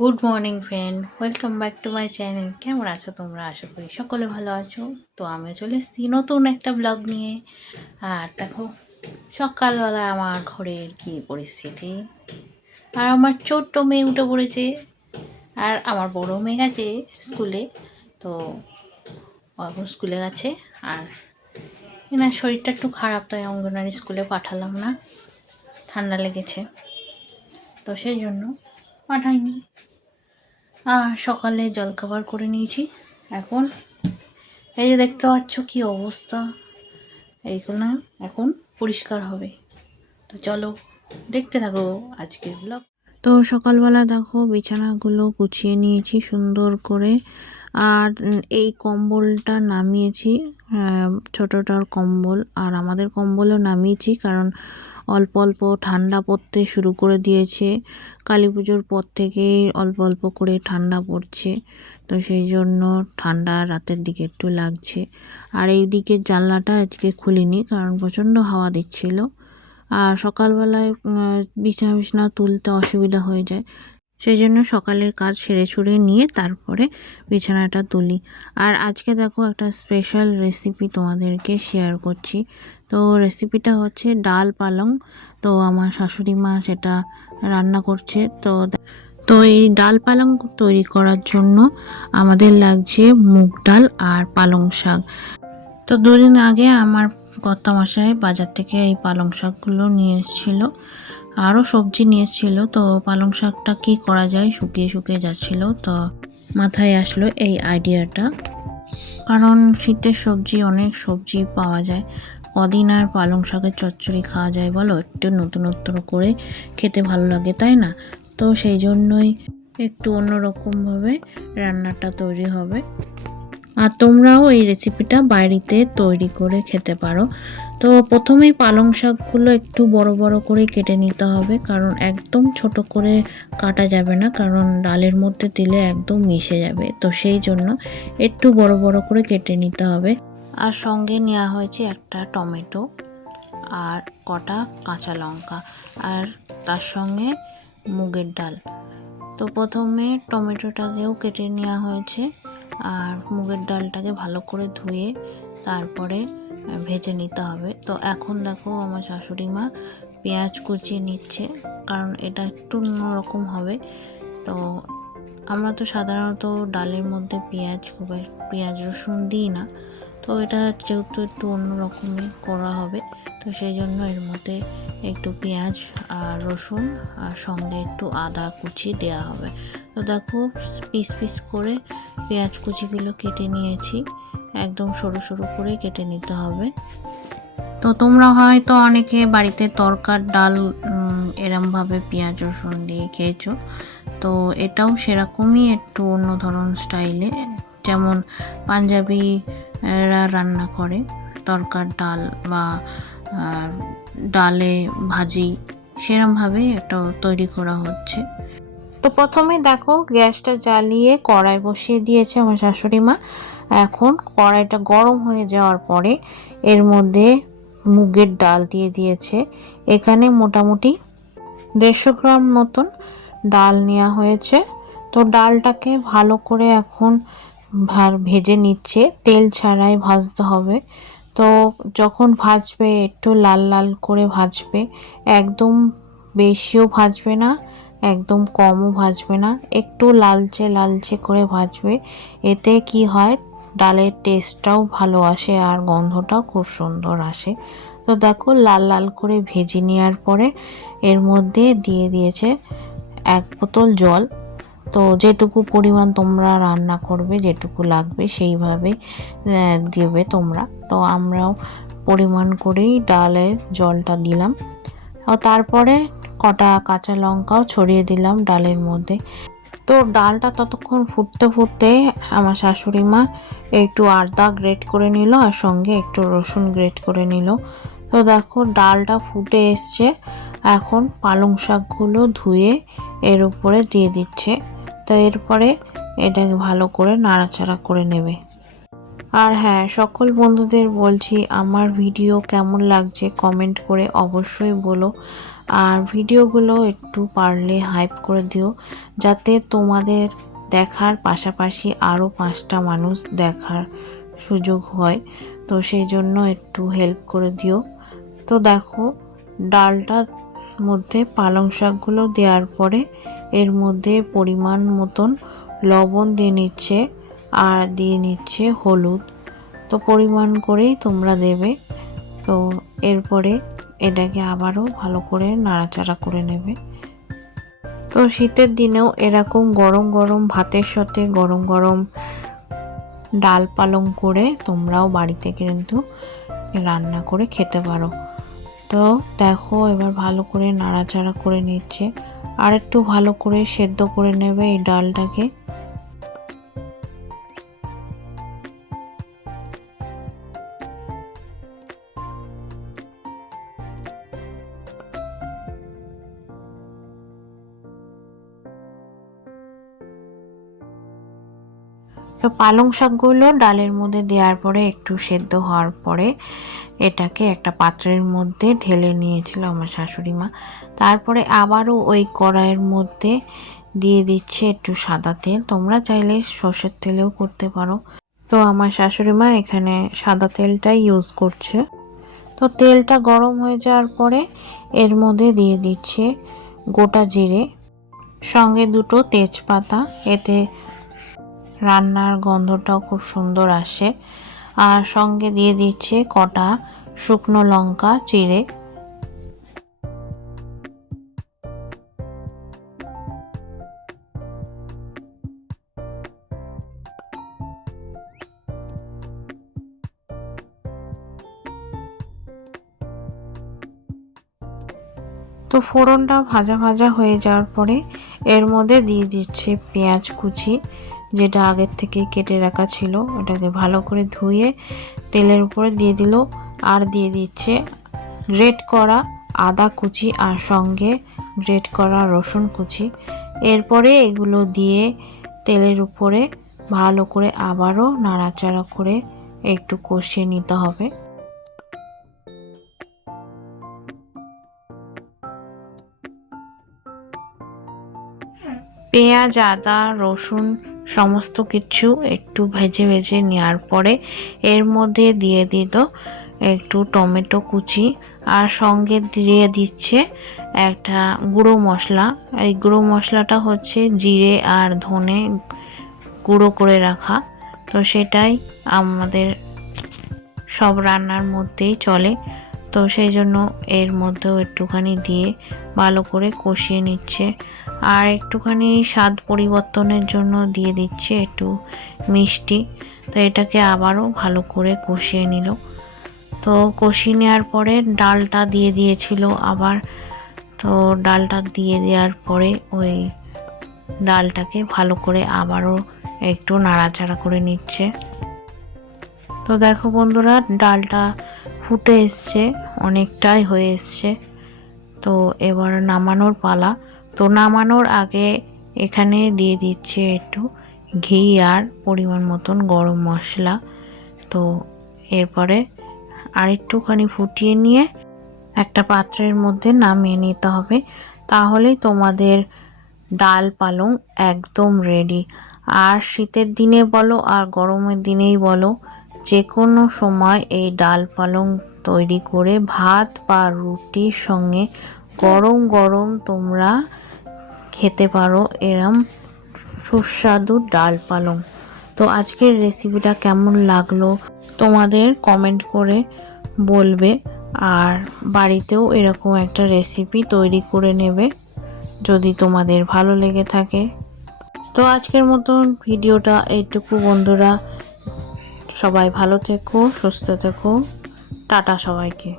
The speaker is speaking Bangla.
Good morning friend welcome back to my channel কেমন আছো তোমরা? আশা করি সকলে ভালো আছো। তো আমি চলে এসেছি নতুন একটা ব্লগ নিয়ে। আর দেখো, সকালবেলা আমার ঘরের কি পরিস্থিতি। আর আমার ছোট্ট মেয়ে উঠে পড়েছে। আর আমার বড় মেয়ে গেছে স্কুলে। তো এখন স্কুলে গেছে। আর এনার শরীরটা একটু খারাপ, তাই অঙ্গনারী স্কুলে পাঠালাম না। ঠান্ডা লেগেছে। তো সেই জন্য পাঠাইনি। আর সকালে জলখাবার করে নিয়েছি। এখন এই যে দেখতে পাচ্ছ কি অবস্থা। এইগুলো এখন পরিষ্কার হবে। তো চলো দেখতে থাকো আজকের ব্লগ তো সকালবেলা দেখো বিছানাগুলো গুছিয়ে নিয়েছি সুন্দর করে। আর এই কম্বলটা নামিয়েছি। আহ, ছোটোটার কম্বল। আর আমাদের কম্বলও নামিয়েছি কারণ অল্প অল্প ঠান্ডা পড়তে শুরু করে দিয়েছে। কালী পুজোর পর থেকেই অল্প অল্প করে ঠান্ডা পড়ছে। তো সেই জন্য ঠান্ডা রাতের দিকে একটু লাগছে। আর এই দিকের জানলাটা আজকে খুলিনি কারণ প্রচণ্ড হাওয়া দিচ্ছিল। আর সকালবেলায় বিছানা বিছানা তুলতে অসুবিধা হয়ে যায়। সেই জন্য সকালের কাজ সেরে ছুড়ে নিয়ে তারপরে বিছানাটা তুলি। আর আজকে দেখো একটা স্পেশাল রেসিপি তোমাদেরকে শেয়ার করছি। তো রেসিপিটা হচ্ছে ডাল পালং। তো আমার শাশুড়ি মা সেটা রান্না করছে। তো তো এই ডাল পালং তৈরি করার জন্য আমাদের লাগছে মুগ ডাল আর পালং শাক। তো দুদিন আগে আমার কর্তামশাই বাজার থেকে এই পালং শাকগুলো নিয়ে এসেছিল। আরও সবজি নিয়ে এসেছিল তো পালং শাকটা কি করা যায় শুকিয়ে শুকিয়ে যাচ্ছিল, তো মাথায় আসলো এই আইডিয়াটা। কারণ শীতের সবজি, অনেক সবজি পাওয়া যায়। কদিন আর পালং শাকের চচ্চড়ি খাওয়া যায় বলো, একটু নতুনত্ব করে খেতে ভালো লাগে, তাই না? তো সেই জন্যই একটু অন্যরকমভাবে রান্নাটা তৈরি হবে। আর তোমরাও এই রেসিপিটা বাড়িতে তৈরি করে খেতে পারো। তো প্রথমেই পালং শাকগুলো একটু বড় বড় করে কেটে নিতে হবে, কারণ একদম ছোট করে কাটা যাবে না, কারণ ডালের মধ্যে দিলে একদম মিশে যাবে। তো সেই জন্য একটু বড় বড় করে কেটে নিতে হবে। আর সঙ্গে নেওয়া হয়েছে একটা টমেটো আর কটা কাঁচা লঙ্কা আর তার সঙ্গে মুগের ডাল। তো প্রথমে টমেটোটাকেও কেটে নেওয়া হয়েছে আর মুগের ডালটাকে ভালো করে ধুয়ে তারপরে ভেজে নিতে হবে। তো এখন দেখো আমার শাশুড়ি মা পেঁয়াজ কুচিয়ে নিচ্ছে, কারণ এটা একটু অন্যরকম হবে। তো আমরা তো সাধারণত ডালের মধ্যে পেঁয়াজ খুব পেঁয়াজ রসুন দিই না। তো এটা যেহেতু একটু অন্যরকমই করা হবে, তো সেই জন্য এর মধ্যে একটু পেঁয়াজ আর রসুন আর সঙ্গে একটু আদা কুচি দেওয়া হবে। তো দেখো পিস পিস করে পেঁয়াজ কুচিগুলো কেটে নিয়েছি। একদম সরু সরু করে কেটে নিতে হবে। তো তোমরা হয়তো অনেকে বাড়িতে তরকার ডাল এরমভাবে পেঁয়াজ, রসুন দিয়ে খেয়েছো। তো এটাও সেরকমই একটু অন্য ধরন স্টাইলে। যেমন পাঞ্জাবিরা রান্না করে তরকার ডাল বা ডালে ভাজি, সেরমভাবে এটা তৈরি করা হচ্ছে। তো প্রথমে দেখো গ্যাসটা জ্বালিয়ে কড়াই বসিয়ে দিয়েছে আমার শাশুড়ি মা। এখন কড়াইটা গরম হয়ে যাওয়ার পরে এর মধ্যে মুগের ডাল দিয়ে দিয়েছে। এখানে মোটামুটি দেড়শো গ্রাম মতন ডাল নেওয়া হয়েছে। তো ডালটাকে ভালো করে এখন ভেজে নিচ্ছে। তেল ছাড়াই ভাজতে হবে। তো যখন ভাজবে, একটু লাল লাল করে ভাজবে। একদম বেশিও ভাজবে না, একদম কমও ভাজবে না। একটু লালচে লালচে করে ভাজবে। এতে কি হয় ডালের টেস্টটাও ভালো আসে আর গন্ধটাও খুব সুন্দর আসে। তো দেখো লাল লাল করে ভেজে নেওয়ার পরে এর মধ্যে দিয়ে দিয়েছে এক বোতল জল। তো যেটুকু পরিমাণ তোমরা রান্না করবে, যেটুকু লাগবে সেইভাবে দেবে তোমরা। তো আমরাও পরিমাণ করেই ডালের জলটা দিলাম। তারপরে কটা কাঁচা লঙ্কাও ছড়িয়ে দিলাম ডালের মধ্যে। তো ডালটা ততক্ষণ ফুটতে ফুটতে আমার শাশুড়ি মা একটু আদা গ্রেট করে নিল আর সঙ্গে একটু রসুন গ্রেট করে নিল। তো দেখো ডালটা ফুটে এসছে। এখন পালং শাকগুলো ধুয়ে এর উপরে দিয়ে দিচ্ছে। তো এরপরে এটাকে ভালো করে নাড়াচাড়া করে নেবে। আর হ্যাঁ সকল বন্ধুদের বলছি, আমার ভিডিও কেমন লাগছে কমেন্ট করে অবশ্যই বলো। আর ভিডিওগুলো একটু পারলে হাইপ করে দিও, যাতে তোমাদের দেখার পাশাপাশি আরও পাঁচটা মানুষ দেখার সুযোগ হয়। তো সেই জন্য একটু হেল্প করে দিও। তো দেখো, ডালটার মধ্যে পালং শাকগুলো দেওয়ার পরে এর মধ্যে পরিমাণ মতন লবণ দিয়ে নিচ্ছে আর দিয়ে নিচ্ছে হলুদ। তো পরিমাণ করেই তোমরা দেবে। তো এরপরে এটাকে আবারও ভালো করে নাড়াচাড়া করে নেবে। তো শীতের দিনেও এরকম গরম গরম ভাতের সাথে গরম গরম ডাল পালং করে তোমরাও বাড়িতে কিন্তু রান্না করে খেতে পারো। তো দেখো এবার ভালো করে নাড়াচাড়া করে নিচ্ছে। আর একটু ভালো করে সেদ্ধ করে নেবে এই ডালটাকে। তো পালং শাকগুলো ডালের মধ্যে দেওয়ার পরে একটু সেদ্ধ হওয়ার পরে এটাকে একটা পাত্রের মধ্যে ঢেলে নিয়েছিল আমার শাশুড়ি মা। তারপরে আবারও ওই কড়াইয়ের মধ্যে দিয়ে দিচ্ছে একটু সাদা তেল। তোমরা চাইলে সর্ষের তেলেও করতে পারো। তো আমার শাশুড়ি মা এখানে সাদা তেলটাই ইউজ করছে। তো তেলটা গরম হয়ে যাওয়ার পরে এর মধ্যে দিয়ে দিচ্ছে গোটা জিরে, সঙ্গে দুটো তেজপাতা। এতে রান্নার গন্ধটাও খুব সুন্দর আসে। আর সঙ্গে দিয়ে দিচ্ছে কটা শুকনো লঙ্কা চিড়ে। তো ফোড়নটা ভাজা ভাজা হয়ে যাওয়ার পরে এর মধ্যে দিয়ে দিচ্ছে পেঁয়াজ কুচি। যেটা আগের থেকে কেটে রাখা ছিল, ওটাকে ভালো করে ধুয়ে তেলের উপরে দিয়ে দিল আর দিয়ে দিচ্ছে গ্রেট করা আদা কুচি আর সঙ্গে গ্রেট করা রসুন কুচি। এরপরে এগুলো দিয়ে তেলের উপরে ভালো করে আবারও নাড়াচাড়া করে একটু কষিয়ে নিতে হবে। পেঁয়াজ, আদা, রসুন সমস্ত কিছু একটু ভেজে ভেজে নেওয়ার পরে এর মধ্যে দিয়ে দিত একটু টমেটো কুচি আর সঙ্গে দিয়ে দিচ্ছে একটা গুঁড়ো মশলা। এই গুঁড়ো মশলাটা হচ্ছে জিরে আর ধনে গুঁড়ো করে রাখা। তো সেটাই আমাদের সব রান্নার মধ্যেই চলে। তো সেই জন্য এর মধ্যেও একটুখানি দিয়ে ভালো করে কষিয়ে নিচ্ছে। আর একটুখানি স্বাদ পরিবর্তনের জন্য দিয়ে দিচ্ছে একটু মিষ্টি। তো এটাকে আবারও ভালো করে কষিয়ে নিল। তো কষিয়ে নেওয়ার পরে ডালটা দিয়ে দিয়েছিল আবার। তো ডালটা দিয়ে দেওয়ার পরে ওই ডালটাকে ভালো করে আবারও একটু নাড়াচাড়া করে নিচ্ছে। তো দেখো বন্ধুরা, ডালটা ফুটে এসছে, অনেকটাই হয়ে এসছে। তো এবার নামানোর পালা। তো নামানোর আগে এখানে দিয়ে দিচ্ছে একটু ঘি আর পরিমাণ মতন গরম মশলা। তো এরপরে আর একটুখানি ফুটিয়ে নিয়ে একটা পাত্রের মধ্যে নামিয়ে নিতে হবে। তাহলেই তোমাদের ডাল পালং একদম রেডি আর শীতের দিনে বলো আর গরমের দিনেই বলো যে কোনো সময় এই ডাল পালং তৈরি করে ভাত বা রুটির সঙ্গে গরম গরম তোমরা খেতে পারো। এরম সুস্বাদু ডাল পালং। তো আজকের রেসিপিটা কেমন লাগল তোমাদের কমেন্ট করে বলবে। আর বাড়িতেও এরকম একটা রেসিপি তৈরি করে নেবে যদি তোমাদের ভালো লেগে থাকে। তো আজকের মতন ভিডিওটা এইটুকু বন্ধুরা। সবাই ভালো থেকো, সুস্থ থেকো। টাটা সবাইকে।